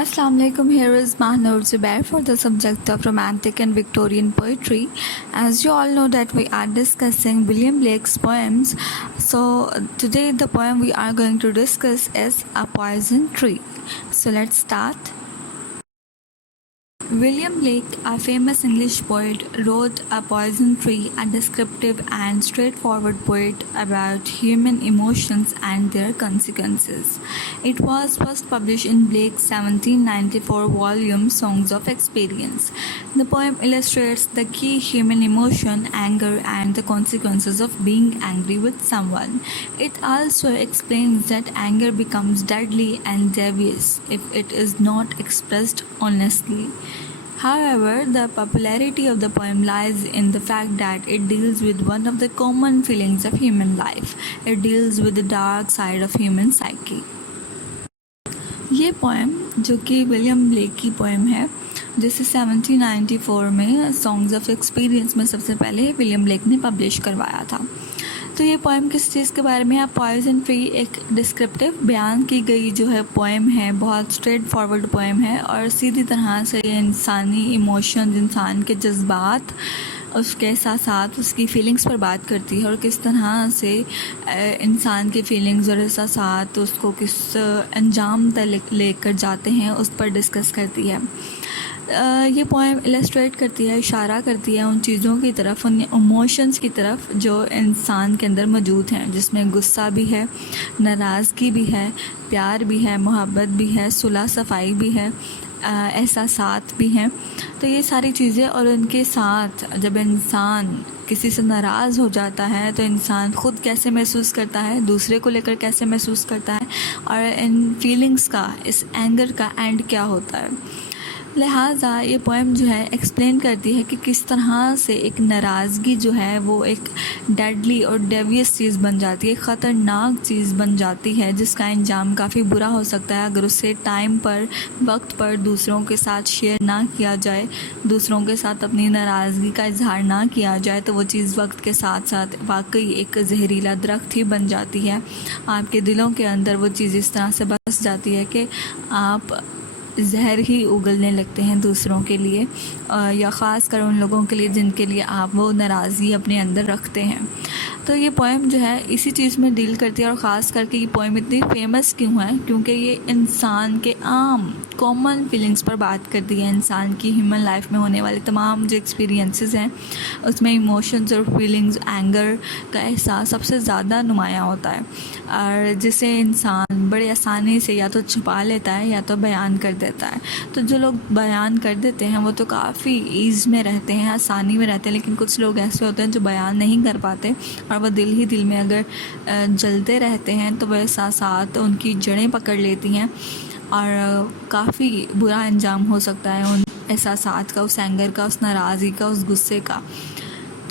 Assalamu alaikum. Here is Mahnur Zubair for the subject of romantic and Victorian poetry. As you all know that we are discussing William Blake's poems. So today the poem we are going to discuss is A Poison Tree. So let's start. William Blake, a famous English poet, wrote A Poison Tree, a descriptive and straightforward poet about human emotions and their consequences. It was first published in Blake's 1794 volume Songs of Experience. The poem illustrates the key human emotion, anger, and the consequences of being angry with someone. It also explains that anger becomes deadly and devious if it is not expressed honestly. However, the popularity of the poem lies in the fact that it deals with one of the common feelings of human life. It deals with the dark side of human psyche. ये poem जो कि William Blake की poem है जिसे 1794 में songs of experience में सबसे पहले विलियम ब्लेक ने पब्लिश करवाया था। तो ये पोएम किस चीज़ के बारे में है? पॉइजन ट्री एक डिस्क्रिप्टिव बयान की गई जो है पोएम है, बहुत स्ट्रेट फॉरवर्ड पोएम है और सीधी तरह से इंसानी इमोशंस, इंसान के जज्बात, उसके एहसास, उसकी फीलिंग्स पर बात करती है और किस तरह से इंसान के फीलिंग्स और एहसास उसको किस अंजाम तक लेकर जाते हैं उस पर डिस्कस करती है। ये पोएम इलस्ट्रेट करती है, इशारा करती है उन चीज़ों की तरफ, उन इमोशंस की तरफ जो इंसान के अंदर मौजूद हैं, जिसमें गुस्सा भी है, नाराज़गी भी है, प्यार भी है, मोहब्बत भी है, सुलह सफाई भी है, एहसासात भी हैं। तो ये सारी चीज़ें और उनके साथ जब इंसान किसी से नाराज़ हो जाता है तो इंसान ख़ुद कैसे महसूस करता है, दूसरे को लेकर कैसे महसूस करता है और इन फीलिंग्स का, इस एंगर का एंड क्या होता है। लिहाजा ये पोएम जो है एक्सप्लेन करती है कि किस तरह से एक नाराज़गी जो है वो एक डेडली और डेवियस चीज़ बन जाती है, ख़तरनाक चीज़ बन जाती है जिसका अंजाम काफ़ी बुरा हो सकता है अगर उसे टाइम पर, वक्त पर दूसरों के साथ शेयर ना किया जाए, दूसरों के साथ अपनी नाराज़गी का इजहार ना किया जाए तो वो चीज़ वक्त के साथ साथ वाकई एक जहरीला दरख्त ही बन जाती है। आपके दिलों के अंदर वो चीज़ इस तरह से बस जाती है कि आप जहर ही उगलने लगते हैं दूसरों के लिए या ख़ास कर उन लोगों के लिए जिनके लिए आप वो नाराज़गी अपने अंदर रखते हैं। तो ये पोएम जो है इसी चीज़ में डील करती है और ख़ास करके ये पोएम इतनी फेमस क्यों है? क्योंकि ये इंसान के आम कॉमन फीलिंग्स पर बात करती है। इंसान की ह्यूमन लाइफ में होने वाले तमाम जो एक्सपीरियंसेस हैं उसमें इमोशंस और फीलिंग्स, एंगर का एहसास सबसे ज़्यादा नुमायाँ होता है और जिसे इंसान बड़े आसानी से या तो छुपा लेता है या तो बयान कर देता है। तो जो लोग बयान कर देते हैं वो तो काफ़ी ईज़ में रहते हैं, आसानी में रहते हैं, लेकिन कुछ लोग ऐसे होते हैं जो बयान नहीं कर पाते और वह दिल ही दिल में अगर जलते रहते हैं तो वह एहसास उनकी जड़ें पकड़ लेती हैं और काफ़ी बुरा अंजाम हो सकता है उन एहसास का, उस एंगर का, उस नाराज़गी का, उस गुस्से का।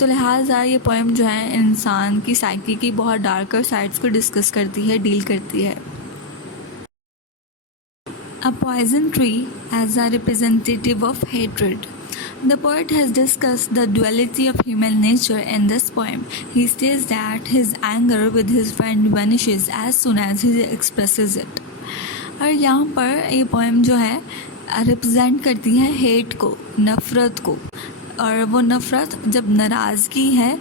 तो लिहाजा ये पोएम जो है इंसान की साइकी की बहुत डार्कर साइड्स को डिस्कस करती है, डील करती है। A poison tree as a representative of hatred. The poet has discussed the duality of human nature in this poem. He states that his anger with his friend vanishes as soon as he expresses it. और यहाँ पर ये poem जो है represent करती है hate को, नफ़रत को, और वो नफ़रत जब नाराज़गी है,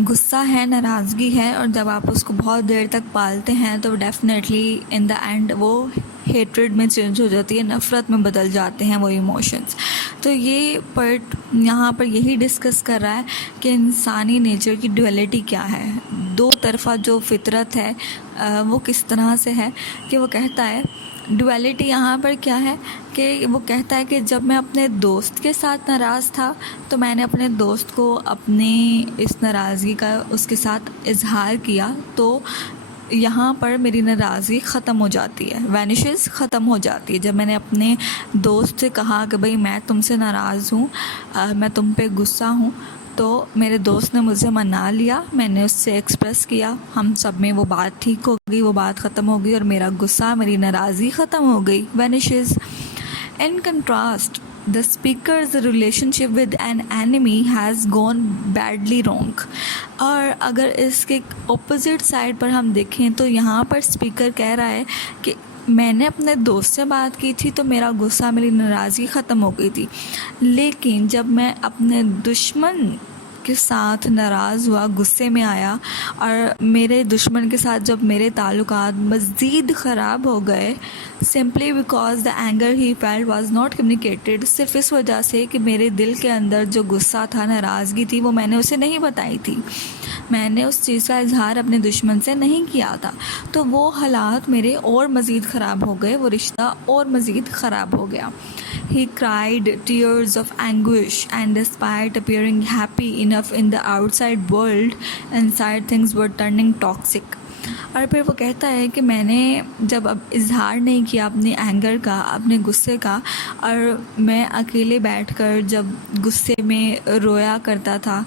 गुस्सा है, नाराज़गी है और जब आप उसको बहुत देर तक पालते हैं तो डेफिनेटली इन द एंड वो हेट्रेड में चेंज हो जाती है, नफ़रत में बदल जाते हैं वो इमोशंस। तो ये पोएट यहाँ पर यही डिस्कस कर रहा है कि इंसानी नेचर की डुअलिटी क्या है, दो तरफ़ा जो फितरत है वो किस तरह से है कि वो कहता है डुअलिटी यहाँ पर क्या है कि वो कहता है कि जब मैं अपने दोस्त के साथ नाराज़ था तो मैंने अपने दोस्त को अपनी इस नाराज़गी का उसके साथ इजहार किया तो यहाँ पर मेरी नाराज़गी ख़त्म हो जाती है, वैनिशेस, ख़त्म हो जाती है। जब मैंने अपने दोस्त से कहा कि भाई मैं तुमसे नाराज़ हूँ, मैं तुम पे गुस्सा हूँ, तो मेरे दोस्त ने मुझे मना लिया, मैंने उससे एक्सप्रेस किया, हम सब में वो बात ठीक हो गई, वो बात ख़त्म हो गई और मेरा गुस्सा, मेरी नाराज़गी ख़त्म हो गई, vanishes. In contrast the speaker's relationship with an enemy has gone badly wrong। और अगर इसके ऑपोजिट साइड पर हम देखें तो यहाँ पर स्पीकर कह रहा है कि मैंने अपने दोस्त से बात की थी तो मेरा गुस्सा, मेरी नाराज़गी ख़त्म हो गई थी, लेकिन जब मैं अपने दुश्मन के साथ नाराज़ हुआ, गुस्से में आया और मेरे दुश्मन के साथ जब मेरे ताल्लुकात मज़ीद ख़राब हो गए, simply because the anger he felt was not communicated, सिर्फ इस वजह से कि मेरे दिल के अंदर जो गुस्सा था, नाराज़गी थी, वो मैंने उसे नहीं बताई थी, मैंने उस चीज़ का इजहार अपने दुश्मन से नहीं किया था, तो वो हालात मेरे और मज़ीद ख़राब हो गए, वो रिश्ता और मज़ीद ख़राब हो गया। He cried tears of anguish, and despite appearing happy enough in the outside world, inside things were turning toxic. और फिर वो कहता है कि मैंने जब अब इजहार नहीं किया अपने एंगर का, अपने गुस्से का, और मैं अकेले बैठकर जब गुस्से में रोया करता था,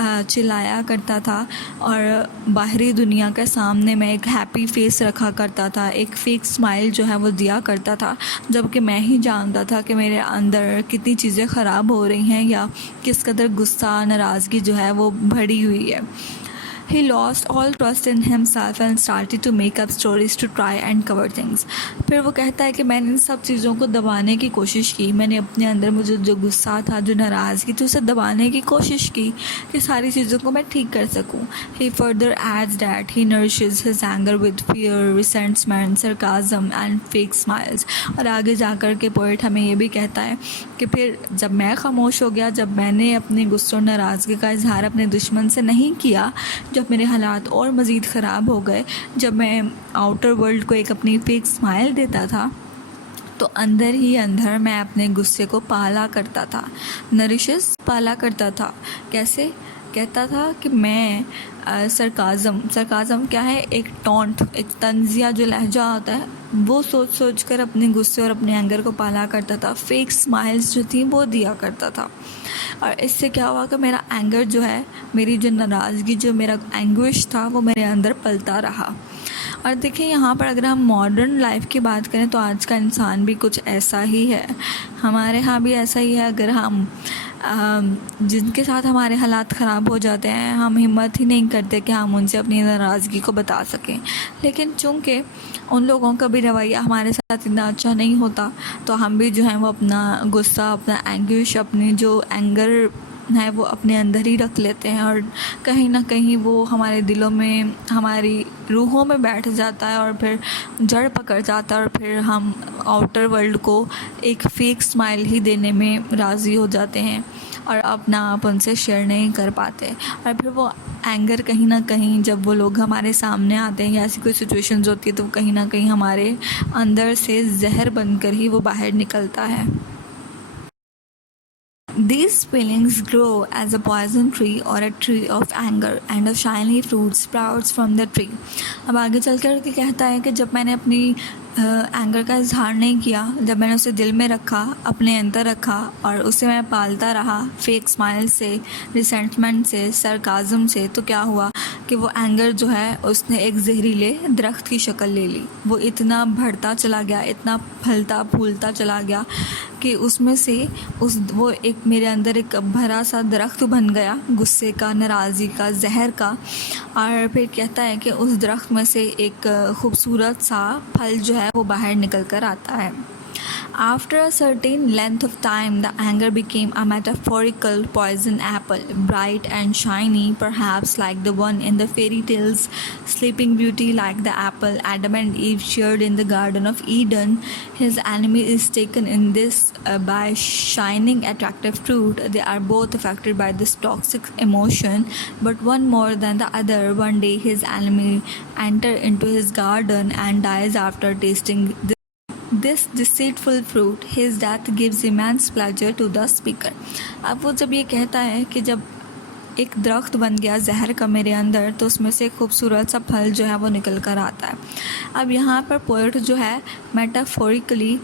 चिल्लाया करता था, और बाहरी दुनिया के सामने मैं एक हैप्पी फेस रखा करता था, एक फेक स्माइल जो है वो दिया करता था, जबकि मैं ही जानता था कि मेरे अंदर कितनी चीज़ें ख़राब हो रही हैं या किस कदर गुस्सा, नाराज़गी जो है वो भरी हुई है। He lost all trust in himself and started to make up stories to try and cover things. फिर वो कहता है कि मैंने इन सब चीज़ों को दबाने की कोशिश की, मैंने अपने अंदर मुझे जो गुस्सा था, जो नाराज़गी थी, उसे दबाने की कोशिश की कि सारी चीज़ों को मैं ठीक कर सकूं. He further adds that he nourishes his anger with fear, resentment, sarcasm and fake smiles. और आगे जाकर के पोएट हमें ये भी कहता है कि फिर जब मैं खामोश हो गया, जब मैंने अपने गुस्से और नाराज़गी का इजहार अपने दुश्मन से नहीं किया, जब मेरे हालात और मज़ीद ख़राब हो गए, जब मैं आउटर वर्ल्ड को एक अपनी फेक स्माइल देता था, तो अंदर ही अंदर मैं अपने गुस्से को पाला करता था, नरिशेस पाला करता था। कैसे? कहता था कि मैं सरकाज़म क्या है? एक टॉन्ट, एक तंज़िया जो लहजा होता है, वो सोच सोच कर अपने गुस्से और अपने एंगर को पाला करता था, फेक स्माइल्स जो थी वो दिया करता था। और इससे क्या हुआ कि मेरा एंगर जो है, मेरी जो नाराज़गी, जो मेरा एंग्विश था, वो मेरे अंदर पलता रहा। और देखिए यहाँ पर अगर हम मॉडर्न लाइफ की बात करें तो आज का इंसान भी कुछ ऐसा ही है, हमारे यहाँ भी ऐसा ही है। अगर हम जिनके साथ हमारे हालात ख़राब हो जाते हैं, हम हिम्मत ही नहीं करते कि हम उनसे अपनी नाराज़गी को बता सकें, लेकिन चूँकि उन लोगों का भी रवैया हमारे साथ इतना अच्छा नहीं होता, तो हम भी जो है वो अपना गुस्सा, अपना एंग्विश, अपनी जो एंगर है वो अपने अंदर ही रख लेते हैं, और कहीं ना कहीं वो हमारे दिलों में, हमारी रूहों में बैठ जाता है और फिर जड़ पकड़ जाता है, और फिर हम आउटर वर्ल्ड को एक फेक स्माइल ही देने में राज़ी हो जाते हैं और अपना आप उनसे शेयर नहीं कर पाते। और फिर वो एंगर कहीं ना कहीं जब वो लोग हमारे सामने आते हैं या ऐसी कोई सिचुएशंस होती है, तो कहीं ना कहीं हमारे अंदर से जहर बनकर ही वो बाहर निकलता है। These feelings grow as a poison tree or a tree of anger, and a shiny fruit sprouts from the tree. अब आगे चल कर के कहता है कि जब मैंने अपनी एंगर का इजहार नहीं किया, जब मैंने उसे दिल में रखा, अपने अंदर रखा, और उसे मैं पालता रहा फेक स्माइल से, रिसेंटमेंट से, सरकाज़म से, तो क्या हुआ कि वो एंगर जो है उसने एक जहरीले दरख्त की शक्ल ले ली। वो इतना बढ़ता चला गया, इतना फलता फूलता चला गया कि उसमें से वो एक मेरे अंदर एक भरा सा दरख्त बन गया, गुस्से का, नाराज़गी का, जहर का। और फिर कहता है कि उस दरख्त में से एक खूबसूरत सा फल जो है वो बाहर निकल कर आता है। After a certain length of time, the anger became a metaphorical poison apple, bright and shiny, perhaps like the one in the fairy tales. Sleeping Beauty, like the apple Adam and Eve shared in the Garden of Eden. His enemy is taken in this by shining, attractive fruit. They are both affected by this toxic emotion, but one more than the other. One day, his enemy enters into his garden and dies after tasting this deceitful fruit. His death gives immense pleasure to the speaker. अब वो जब ये कहता है कि जब एक दरख्त बन गया जहर का मेरे अंदर, तो उसमें से एक खूबसूरत सा फल जो है वो निकल कर आता है। अब यहाँ पर पोएट जो है मेटाफोरिकली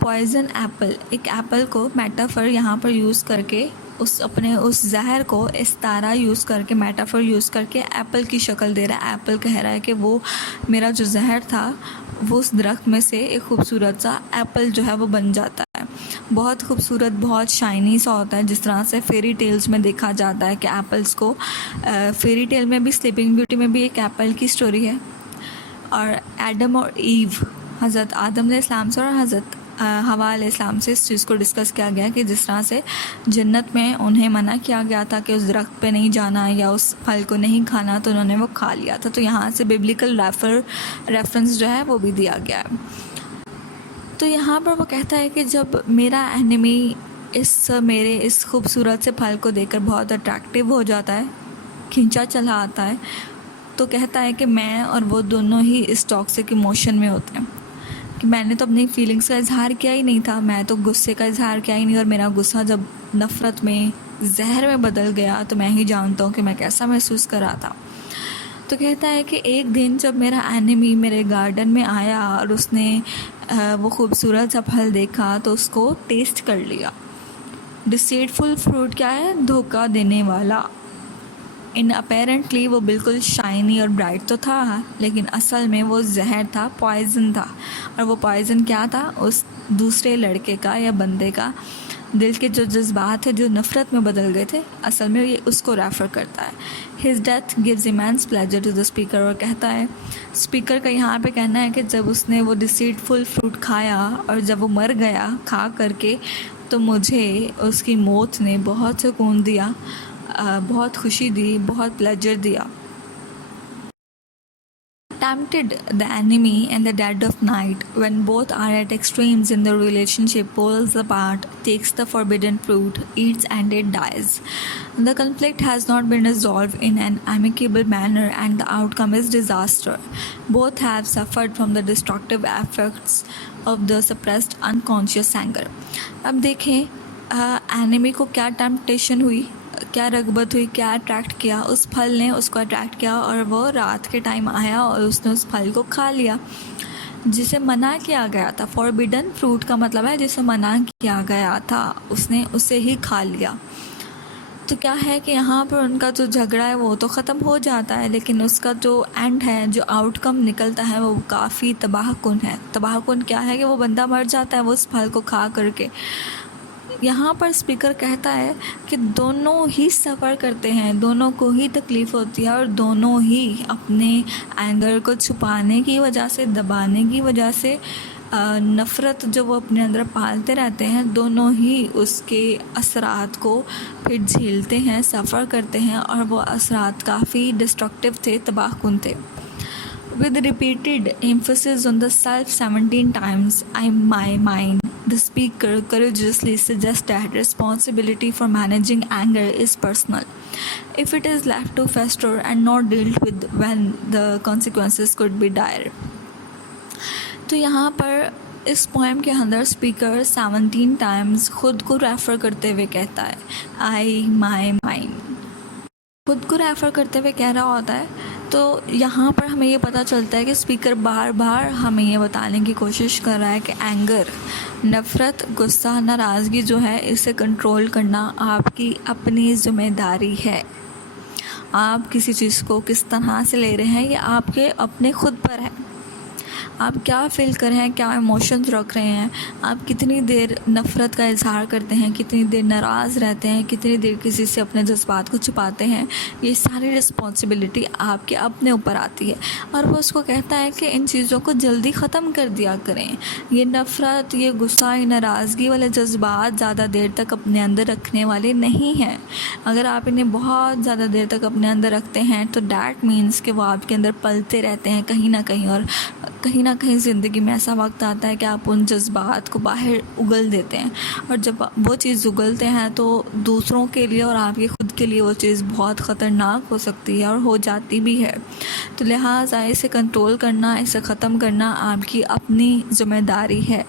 पॉइजन एप्पल, एक एप्पल को मेटाफर यहाँ पर यूज़ करके, उस जहर को इस तारा यूज़ करके, मेटाफर यूज़ करके एप्पल की शक्ल दे रहा है। एप्पल कह रहा है कि वो मेरा जो जहर था वो उस दरख्त में से एक खूबसूरत सा एप्पल जो है वो बन जाता है, बहुत खूबसूरत, बहुत शाइनी सा होता है, जिस तरह से फेरी टेल्स में देखा जाता है कि एप्पल्स को, फेरी टेल में भी, स्लीपिंग ब्यूटी में भी एक एप्पल की स्टोरी है, और एडम और ईव हज़रत आदम अलैहिस्सलाम से और हज़रत हवा अलैहिस्सलाम से इस चीज़ को डिस्कस किया गया कि जिस तरह से जन्नत में उन्हें मना किया गया था कि उस दरख्त पे नहीं जाना या उस फल को नहीं खाना, तो उन्होंने वो खा लिया था। तो यहाँ से बिब्लिकल रेफरेंस जो है वो भी दिया गया है। तो यहाँ पर वो कहता है कि जब मेरा एनिमी मेरे इस खूबसूरत से फल को देखकर बहुत अट्रैक्टिव हो जाता है, खींचा चला आता है, तो कहता है कि मैं और वो दोनों ही इस टॉक्सिक इमोशन में होते हैं कि मैंने तो अपनी फीलिंग्स का इजहार किया ही नहीं था, मैं तो गुस्से का इजहार किया ही नहीं, और मेरा गुस्सा जब नफ़रत में, जहर में बदल गया तो मैं ही जानता हूँ कि मैं कैसा महसूस कर रहा था। तो कहता है कि एक दिन जब मेरा एनिमी मेरे गार्डन में आया और उसने वो खूबसूरत सा फल देखा तो उसको टेस्ट कर लिया। डिसीटफुल फ्रूट क्या है? धोखा देने वाला। इन अपेरेंटली वो बिल्कुल शाइनी और ब्राइट तो था, लेकिन असल में वो जहर था, पॉइज़न था। और वो पॉइज़न क्या था? उस दूसरे लड़के का या बंदे का दिल के जो जज्बात है जो नफ़रत में बदल गए थे, असल में ये उसको रेफ़र करता है। His death gives immense pleasure to the speaker. और कहता है, स्पीकर का यहाँ पे कहना है कि जब उसने वो डिसीटफुल फ्रूट खाया और जब वो मर गया खा करके, तो मुझे उसकी मौत ने बहुत सुकून दिया, बहुत खुशी दी, बहुत प्लेजर दिया। Tempted, the enemy and the dead of night, when both are at extremes in the relationship, pulls apart, takes the forbidden fruit, eats and it dies. The conflict has not been resolved in an amicable manner and the outcome is disaster. Both have suffered from the destructive effects of the suppressed unconscious anger. अब देखें enemy को क्या temptation हुई, क्या रगबत हुई, क्या attract किया? उस फल ने उसको अट्रैक्ट किया और वो रात के टाइम आया और उसने उस फल को खा लिया जिसे मना किया गया था। फॉरबिडन फ्रूट का मतलब है जिसे मना किया गया था, उसने उसे ही खा लिया। तो क्या है कि यहाँ पर उनका जो झगड़ा है वो तो ख़त्म हो जाता है, लेकिन उसका जो एंड है, जो आउटकम निकलता है वो काफ़ी तबाहकुन है। तबाहकुन क्या है कि वो बंदा मर जाता है वो उस फल को खा करके। यहाँ पर स्पीकर कहता है कि दोनों ही सफ़र करते हैं, दोनों को ही तकलीफ़ होती है और दोनों ही अपने एंगर को छुपाने की वजह से, दबाने की वजह से, नफ़रत जो वो अपने अंदर पालते रहते हैं, दोनों ही उसके असरात को फिर झेलते हैं, सफ़र करते हैं, और वो असरात काफ़ी डिस्ट्रक्टिव थे, तबाहकुन थे। With repeated emphasis on the self 17 times, my mind, the speaker courageously suggests that responsibility for managing anger is personal. If it is left to fester and not dealt with when the consequences could be dire. तो यहाँ पर इस poem के अंदर speaker 17 times खुद को refer करते हुए कहता है, आई, माई, माइंड। खुद को रेफ़र करते हुए कह रहा होता है। तो यहाँ पर हमें ये पता चलता है कि स्पीकर बार बार हमें ये बताने की कोशिश कर रहा है कि एंगर, नफ़रत, गुस्सा, नाराज़गी जो है, इसे कंट्रोल करना आपकी अपनी ज़िम्मेदारी है। आप किसी चीज़ को किस तरह से ले रहे हैं ये आपके अपने खुद पर है। आप क्या फ़ील कर रहे हैं, क्या इमोशंस रख रहे हैं, आप कितनी देर नफ़रत का इजहार करते हैं, कितनी देर नाराज़ रहते हैं, कितनी देर किसी से अपने जज्बात को छुपाते हैं, ये सारी रिस्पॉन्सिबिलिटी आपके अपने ऊपर आती है। और वो उसको कहता है कि इन चीज़ों को जल्दी ख़त्म कर दिया करें। ये नफ़रत, ये गुस्सा, ये नाराज़गी वाले जज्बात ज़्यादा देर तक अपने अंदर रखने वाले नहीं हैं। अगर आप इन्हें बहुत ज़्यादा देर तक अपने अंदर रखते हैं तो डैट मीन्स कि वो आपके अंदर पलते रहते हैं कहीं ना कहीं, और कहीं ना कहीं ज़िंदगी में ऐसा वक्त आता है कि आप उन जज्बात को बाहर उगल देते हैं, और जब वो चीज़ उगलते हैं तो दूसरों के लिए और आपके खुद के लिए वो चीज़ बहुत ख़तरनाक हो सकती है और हो जाती भी है। तो लिहाजा इसे कंट्रोल करना, इसे ख़त्म करना आपकी अपनी ज़िम्मेदारी है।